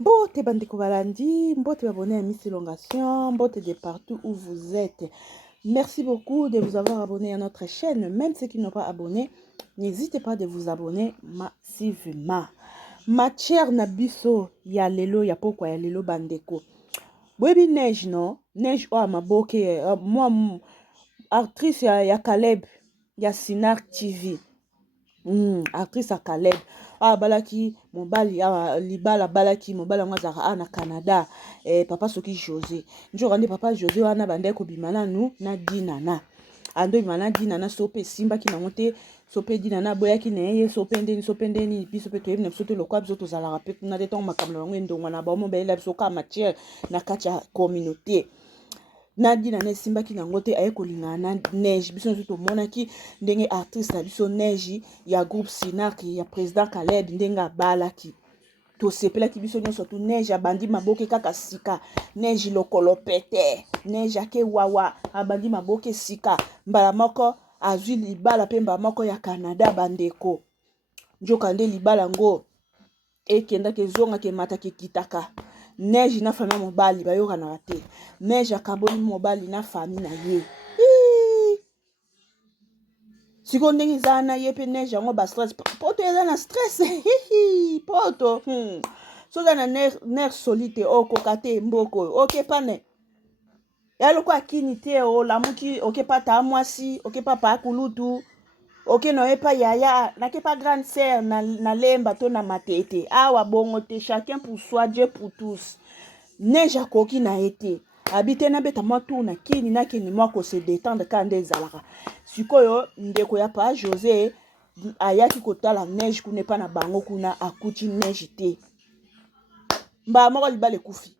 Mbote bandeko balandi, mbote abonné à Miss Elongation, mbote de partout où vous êtes. Merci beaucoup de vous avoir abonné à notre chaîne. Même ceux qui n'ont pas abonné, n'hésitez pas de vous abonner massivement. Ma chère Nabiso, ya lelo, ya pokwa, ya lelo bandeko. Baby neige, non? Neige, oh, ma boke, moi, actrice ya Caleb, ya Sinar TV. Actrice à Caleb. Balaki, mobali, libala, balaki, mobala, mwazara, na Canada. Papa Soki José. Njo rande papa José, wana bande ko bimana nu, na dinana. Ando bimana dinana, sope simba ki na mote, sope dinana, boya ki neye, sope ndeni, pi sope toye, ne sote lokwa, biso tozala rapet, na deton makamla, ndongo na ba, mobile, soka matière, na kacha communauté. Nadi na simba ki nango te aye kolinga na neige biso nzo tomonaki ndenge artiste na biso neige ya groupe Sinak ya président Caleb ndenge abalaki to sepelaki biso nyonso tu neige abandi maboke kaka sika neige lokolo pete neige ake wawa abandi maboke sika mbala moko azwi libala pe mbala moko ya Canada bandeko njoka nde libala ngo ekenda ke zonga ke mata ke kitaka neige na famille mobali bayoka na te neige akaboni mobali na famille na ye siko ndenge eza na ye pe neige yango ba stress poto eza na stress poto soza na nerf solide okoka te mboko okepa ne yaloko akini te olamuki okepa ta mwasi okepa pa kulutu oke no epa yaya nakepa grande sœur na lemba to na matete awa bongo te chacun pour soi Dieu pour tous neige akoki na ete habite na beta mwa na kini na kini mwa se détendre quand ezalaka sikoyo ndeko ya pa José ayaki kotala neige kuna pa na bango kuna akuti neige te mba moko libala ekufi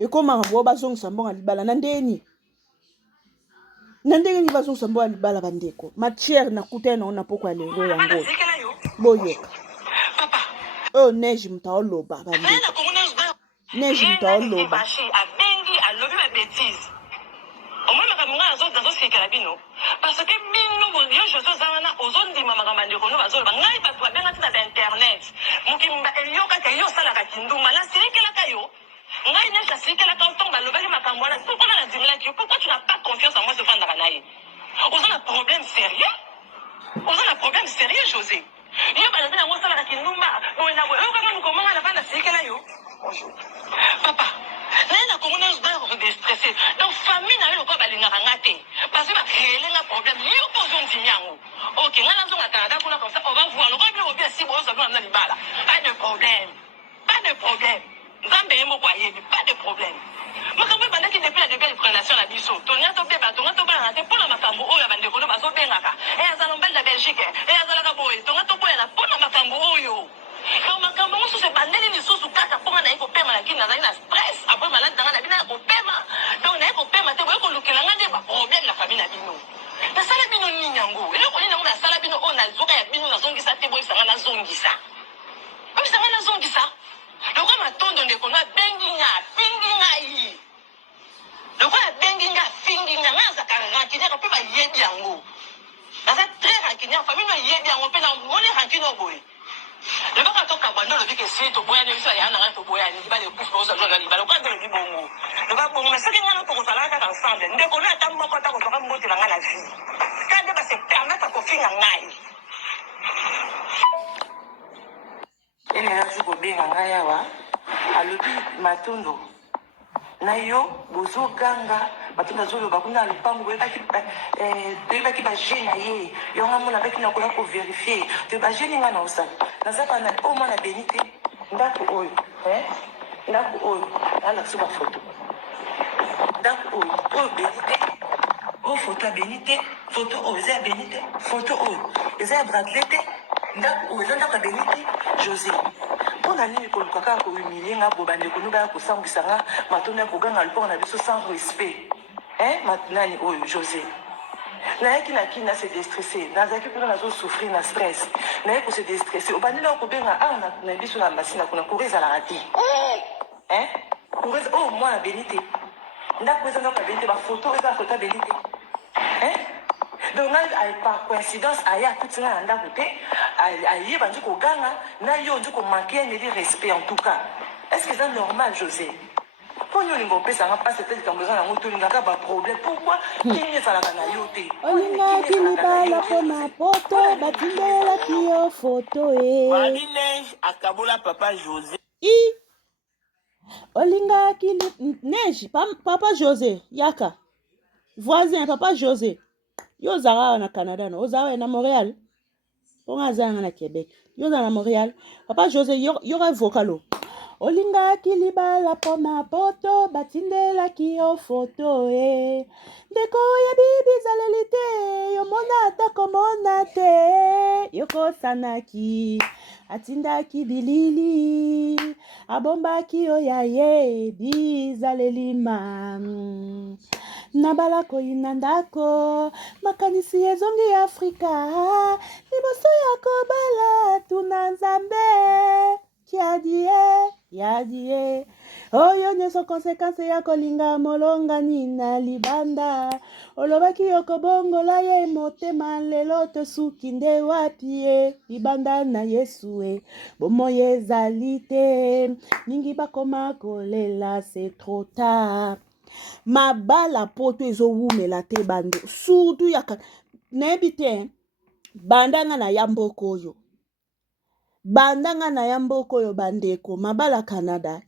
ekomaka bo bazongisa mbonga libala na ndeni nandenge bazongisa mbonga libala bandeko matière na kuta na ona poko ya lelo yango boyoka oh neige mutaoloba bandeko neige mutaoloba parce que bino yo je suis zana ozondima makamande kono bazoloba ngai bato babenga tina na internet mokimba elioka ke yo sala ka kinduma la sirikela kayo ngai ne sirikela ka ntongo balobaki makambo wana pourquoi na dimela ki pourquoi tu n'as pas confiance en moi ce fanda kanaye oza na problème sérieux José yo balobi na ngo sala ka kinduma boye na boye yo kaka mokomonga na fanda sirikela yo papa na komona zo déstressé donc famille na yo ko balingaka ngate parce que ba créer un problème yo pozo ndimiango OK ngana zo na Canada kuna comme ça on va voir le quoi bien bien si bon ça va na libala pas de problème nzambe yemo kwa yebi pas de problème makambo bandaki depuis la début présentation la biso tonya to beba tonga to bana te pona makambo oyo bandeko no bazo bengaka azala mbele na Belgique azala ka boye tonga to boya na pona makambo oyo donc makambo mosusu ebandeli lisusu kaka mponga na ye kopema lakini nazali na stress apres maladi nanga na bino ya kopema donc na ye kopema te boye kolukela nga nde baproblème na famille na bino nasala bino nini yango eloko nini yango nasala bino oyo nazoka ya bino nazongisa te boyebisanga nazongisa lokwa matondo ndeko na bengi nga afingi ngai lokwa abengi nga afingi nga ngai azaka rankiniaka mpe bayebi yango naza très rankiniaka famille no ayebi yango mpe namoni rankino boye lebaka toka bando lobi ke si toboyani biso ya nanga toboyani libala ekufi ozazwa libala okwanza lobi bongo loba bongo na soki ngana tokozala kaka ensemble ndeko na ata moko ata kotoka mbotela nga na vie kande base permettre kofinga ngai ene nazi kobenga ngai awa alobi matondo na yo bozoganga matondo azoloba kuna lupango toyebaki bagene na ye yonga mona baki na koya koverifie to bagene nga na osala nazaka na o mwana beni te ndako oyo alakisi bafoto ndako oyo beni te oyo foto ya beni te foto oyo eza ya beni te foto oyo eza ya bradle te ndako oyo eza ndako ya beni te José mpona nini koluka kaka kohumilie nga bo bandeko no baya kosambwisa nga matondo ya koganga lupango na biso sans respect nani oyo José nayaki na kini nase déstressé nazalaki kuna nazosouffrir na stress naye kose déstressé obandeli okobenga awa na biso na masina kuna kore ezalaka te oyo mwana beni te ndako eza ndako ya beni te bafoto eza bafoto ya beni te donc par coïncidence aya akuti nga na ndako te ayeba nzi koganga na yo nzi komanke yaneli respect en tout cas Est-ce que c'est normal, José? Pourquoi nous n'avons pas ça passe peut-être quand besoin d'un auto n'avons pas problème? Pourquoi qui n'est pas la canayote? Olinga kilibala pona poto batindela kio photo Babi Neige à Kabola papa José. I Olinga kili Neige papa José yaka voisin papa José yo zara na Canada no ozara na Montréal ponga zanga na Québec yo zara na Montréal papa José yo vocalo Olinga kilibala pona poto batindela kio photo ndeko ya bibi zalelite yo mona ta komona te yoko sanaki atindaki bilili abombaki oyaye bizalelima nabala koyina ndako makanisi ezongi Afrika liboso ya kobala tuna nzambe yadie oyo nyonso konsekanse ya kolinga molongani na libanda olobaki yokobongola ye motema lelo tosuki nde wapi ye libanda na Yesu bomoi ezali te mingi bakoma kolela c'est trop tard mabala poto ezowumela te bando surtout yaka nayebi te bandanga na ya mboka oyo bandanga na ya mboka oyo bandeko mabala Canada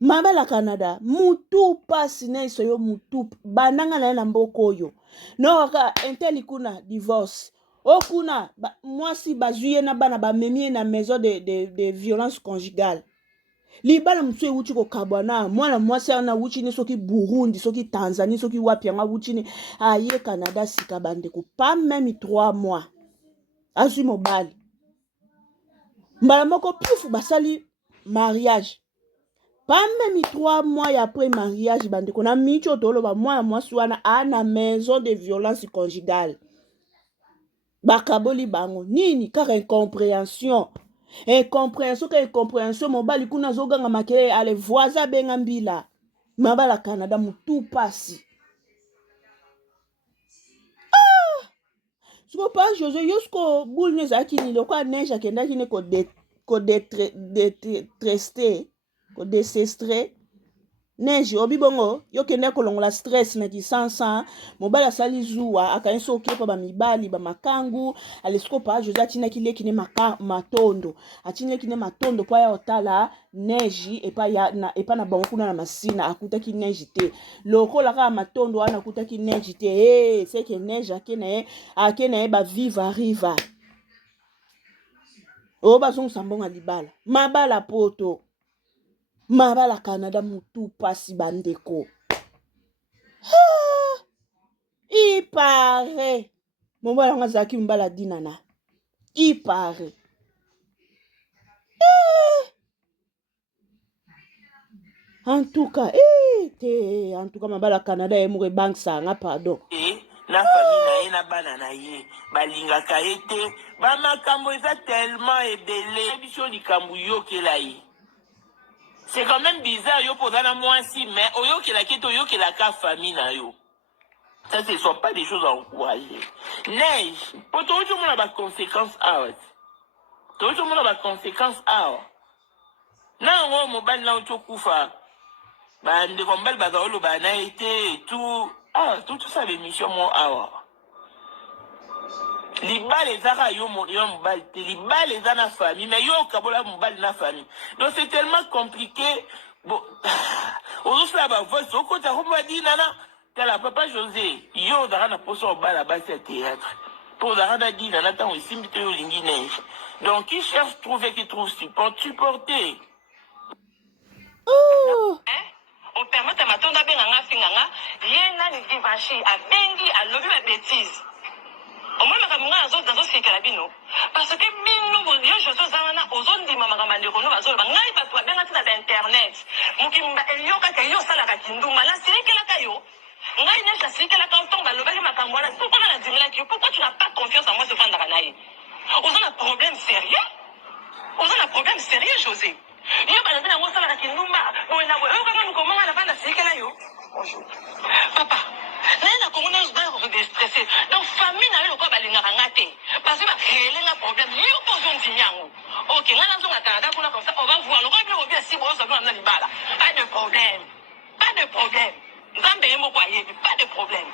mabala Canada mutu pasi na iso yo mutu bandanga na ya na mboka oyo noka inteli kuna divorce okuna mwasi bazuye na bana bamemie na maison de violence conjugale libala mutu ewuti kokabwa na mwana mwasi ana wuti ni soki Burundi soki Tanzanie soki wapi anga wuti ni aye Canada sika bandeko pas même 3 mois azwi mobali mbala moko pifu basali mariage pas même 3 mois après mariage bandeko na micho toloba mwana mwasi wana ana maison de violence conjugale bakaboli bango nini kaka incompréhension ka incompréhension mobali kuna zoganga makele ale voisin benga mbila mabala Canada mutu pasi Siko pas José yosko boule ne zaki ni loko neige akenda kine ko desestre neige obibongo yo kenda kolongola stress na kisansa mobala sali zuwa akayenso okepa ba mibali ba makangu alesiko pas José atina kile kine matondo atina kine matondo pa ya otala neige epa na bango kuna na masina akutaki neige te lokola ka matondo wana akutaki neige te c'est que neige akena ba viva riva o bazongu sambonga libala mabala poto mabala Canada mutu pasi bandeko il paraît mobala nga zaki mbala dinana il paraît en tout cas mabala Canada emure bank sanga pardon na famille na ye na bana na ye balingaka ye te bamakambo eza tellement ebele biso likambo yokela ye. C'est quand même bizarre yo posana mwasi mais oyokelaki te oyokelaka famille na yo. Ça ce sont pas des choses à encourager. Neige po toozomona baconséquence awa toozomona baconséquence awa nango mobali na otokufa bandeko mobali bazaloba na ye te et tout ça l'émission mo awa libala ezaka yo mobali te libala eza na famille mais yo okabola mobali na famille donc c'est tellement compliqué bon ozosala bavoice okota komba dinana tala papa José yo ozaka na poso obala basi ya théâtre mpo ozaka na dinana ntango esimbi te yo olingi neige donc qui cherche trouver qui trouve supporter opermete matondo abenganga afinganga ye nani divashi abengi alobi babétise omoi makambo nga nazosikela bino parce que bino yo joso oza wana ozondima makambo andeko no bazoloba ngai bato babenga ntina bainternet mokimba eyokaka yo osalaka kindumba nasilikelaka yo ngai neige asilikelaka ntongo balobaki makambo wana pourkoi nga nadimelaki yo pourkoi tu n'as pas confiance en moi sofandaka na ye oza na problème sérieux José yo banaza yango osalaka kindumba boye na boye oyokaka mokomonga na banda asilikela yo papa naye na kongo na déstressé. Donc, famille n'a eu le quoi balingaraté. Parce que réel un problème. Il y a pas besoin de ok, on a besoin de Canada pour comme ça. On va voir. Le roi bien bien si bon ça va nous bala. Pas de problème. Pas de problème. Zambé mo kwaye, pas de problème.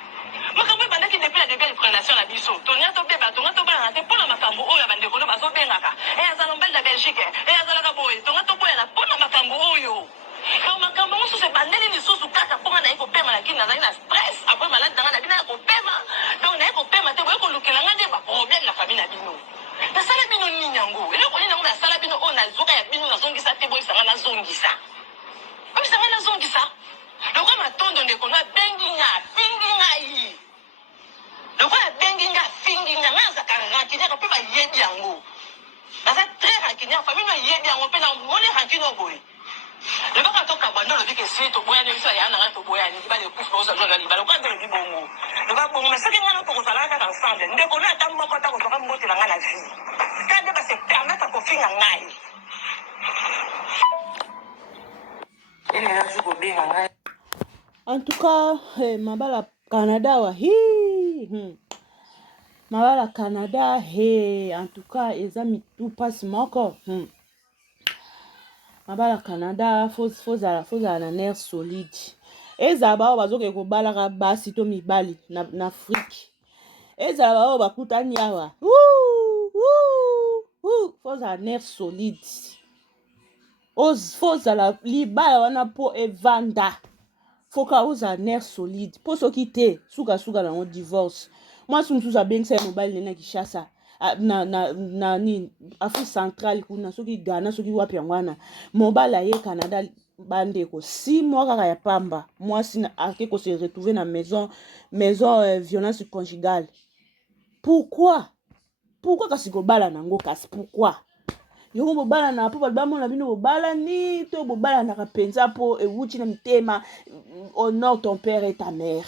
Moi quand même pendant qu'il depuis la début relation la biso. Tonia to beba, tonia to bana te pour la makambo oyo bande ko ba so bengaka. Et azalombel de Belgique. Et azalaka boy. Tonia to boya na pour la makambo oyo. Donc makambo so se bandeli ni so su kaka pour na iko pema lakini na na stress. Après malade dans la bina ko pema. Donc na iko pema te boy ko lukela ngande ba problème na famille na bino. Na sala bino ni nyango. Ele ko ni na sala bino on na zoka ya bino na zongisa te boy sanga na zongisa. Comme ça na zongisa. Donc ma tondo de ko na benginga, pinginga yi. Donc la benginga, finginga, na za ka rankini ko pe ba yebi yango. Na za très rankini famille na yebi yango pe na ngone rankini boy. Le baka toka bando le bike si to boya ne so ya na to boya ni ba le kufu so zo li ba lo ka de bi bongo. Le ba bongo mais ce que ngana to ko sala ka ensemble. Ndeko na tambo ko ta ko to ka mboti na ngana vie. Ka de ba se permettre ko finga ngai. Ele ya zuko benga ngai. En tout cas, mabala Canada wa mabala Canada en tout cas ezami tout passe moko mabala Canada faut na nerf solide ezala bao bazoke kobalaka basi to mibali na Afrique ezala bao bakutani awa faut na nerf solide faut la libala wana po evanda foka uza nerf solide po soki te suka na divorce moi suntuza bengisa mobile nena Kishasa na ni Afrique centrale kuna soki Ghana soki wapi ngwana mobile aye Canada bandeko 6 mois kaka ya pamba mwasi na ake ko se retrouver na maison violence conjugale. Pourquoi kasi kobala nango kasi pourquoi yongo bobala na po balbamo bino bobala ni to bobala na kapenza po ewuchi na mitema honore ton père et ta mère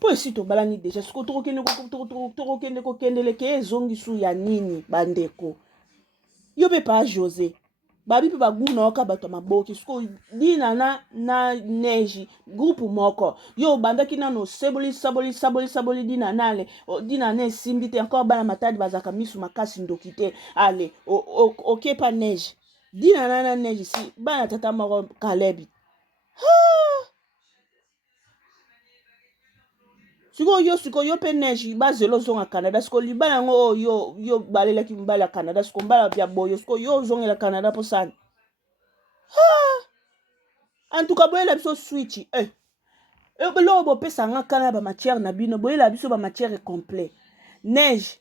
po esi tobala ni déjà siko tokokende kokendeleke ezongisu ya nini bandeko yo pe pa José babi pe baguna oka bato maboki siko dina na neji groupe moko yo bandaki nano saboli dina nale dina ne simbi te encore bana matadi bazaka misu makasi ndokite ale ok pa neige dina na neige si bana tata moko Kalebi siko yo pe neige bazelo zonga Canada siko libala ngo yo balelaki mbala Canada siko mbala bya boyo siko yo zongela Canada po sana en tout cas boyela biso switch lo bo pesa nga kana ba matière na bino boyela biso ba matière complet neige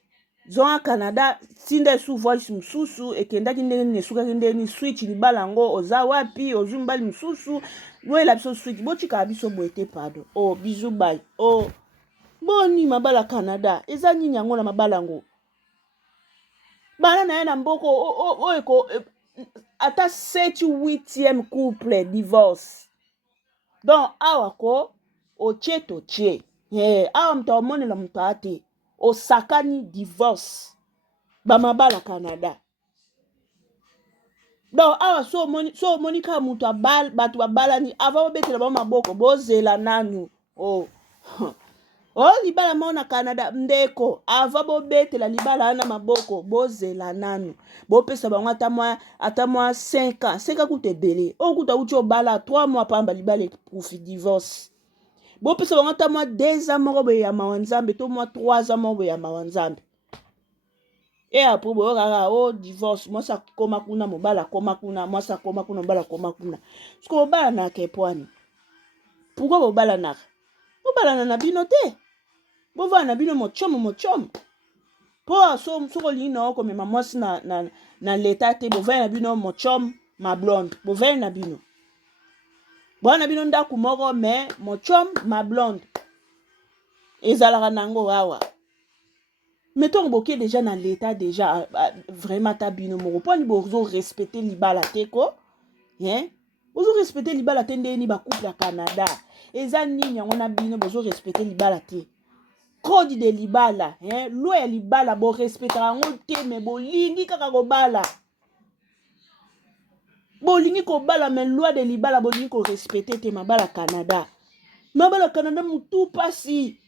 zonga Canada sinde su voice mususu ekendaki ndenge nesuka ndenge switch libala ngo oza wapi ozumbali mususu boyela biso switch botika biso boete pardon bizu bye boni mabala Canada eza nini yango na mabala ngo bana na na mboko eko ata 7-8e couple divorce donc awa ko oche awa mtu amonela mtu ate osakani divorce bamabala Canada donc awa so monika mutu bato babalani ava bobetela ba maboko bozela nanu libala mona Canada ndeko ava bobetela libala na maboko bozela nanu bopesa bango ata mwa 5 ans kute bele okuta uchi obala 3 mois pamba libala kufi divorce bopesa bango ata mwa 2 ans moko boye ya mawanzambe to mwa 3 ans moko boye ya mawanzambe après boyo kaka divorce mwasi akoma kuna mobala akoma kuna mwasi akoma kuna mobala akoma kuna siko bobala na kepwani pourquoi bobala na bino te bova na bino mochomo po soko lino komema mwasi na leta te bova na bino mochom ma blonde bova na bino bwana bino ndaku moko mais mochom ma blonde ezalaka nango awa mettons boké déjà na l'état déjà vraiment ta bino moko poni bozo respecter libala te ko bozo respecter libala te ndeni ba couple ya Canada eza nini yango na bino bozo respecter libala te code de libala loi ya libala bo respecter yango te me bolingi kaka kobala bolingi kobala mais loi de libala bolingi ko respecter te mabala Canada Mabala Canada mutu pasi.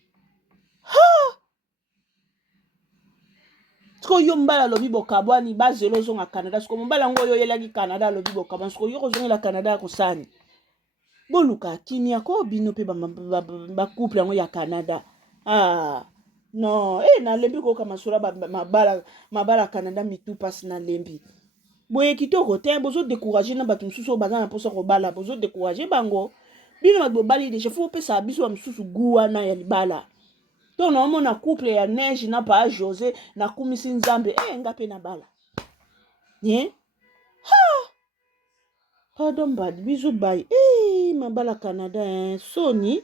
Sko yo mbala lobi bokabwani bazelo zonga Canada. Sko mbala ngo yo yelaki Canada lobi bokabwani. Sko yo zonga la Canada kusani. Boluka kimia ko bino pe ba couple ngo ya Canada. Ah non, na lembi ko kamasura mabala Canada mitu pasi na lembi. Boye kitoko te bozo décourager na batu msusu bazana posa ko bala bozo décourager bango. Bino ba bali de chefo pe sa biso msusu guwa na ya libala. To na mona couple ya neige na pa José na kumisi nzambe ngape na bala. Hein? Pardon bad bisou bye. Mabala Canada Sony.